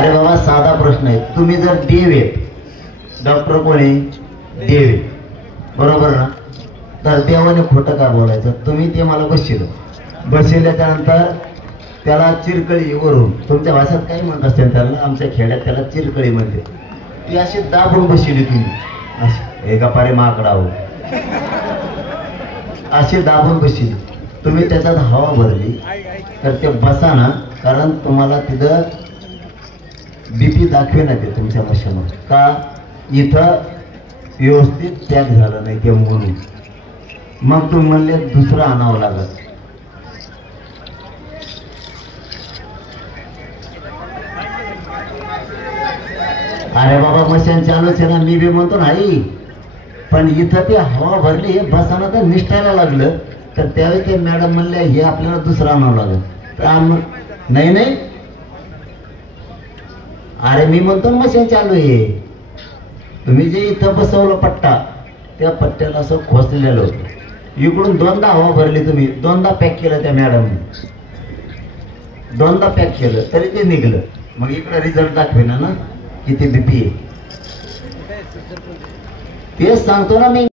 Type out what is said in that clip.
अरे बाबा साधा प्रश्न आहे, तुम्ही जर देव आहेत, डॉक्टर कोणी देव आहे, बरोबर ना? तर देवाने खोटं का बोलायचं? तुम्ही ते मला बसविल्याच्या नंतर त्याला चिरकळी वरून, तुमच्या भाषेत काही म्हणत असेल त्याला, आमच्या खेड्यात त्याला चिरकळी म्हणते, ती अशी दाबून बसविली तुम्ही, अशी एका पारे माकडा हो, अशी दाबून बसली तुम्ही, त्याच्यात हवा भरली तर ते बसा ना, कारण तुम्हाला तिथं बीपी दाखवेना ते तुमच्या मशामध्ये का, इथं व्यवस्थित पॅक झालं नाही ते म्हणून. मग तुम्ही म्हणले दुसरं आणावं लागत. अरे बाबा मशीन चालूच आहे ना, मी बी म्हणतो नाही, पण इथं ते हवा भरली, हे बसाना तर निष्ठायला लागलं, तर त्यावेळी ते मॅडम म्हणले हे आपल्याला दुसरं आणावं लागेल. तर नाही नाही, अरे मी म्हणतो मशीन चालू आहे, तुम्ही जे इथं बसवलं पट्टा, त्या पट्ट्याला असं खोचलेलं होतं, इकडून दोनदा हवा भरली तुम्ही, दोनदा पॅक केलं त्या मॅडमने, दोनदा पॅक केलं तरी ते निघलं. मग इकडे रिझल्ट दाखवेना ना किती बीपी आहे, तेच सांगतो ना मी.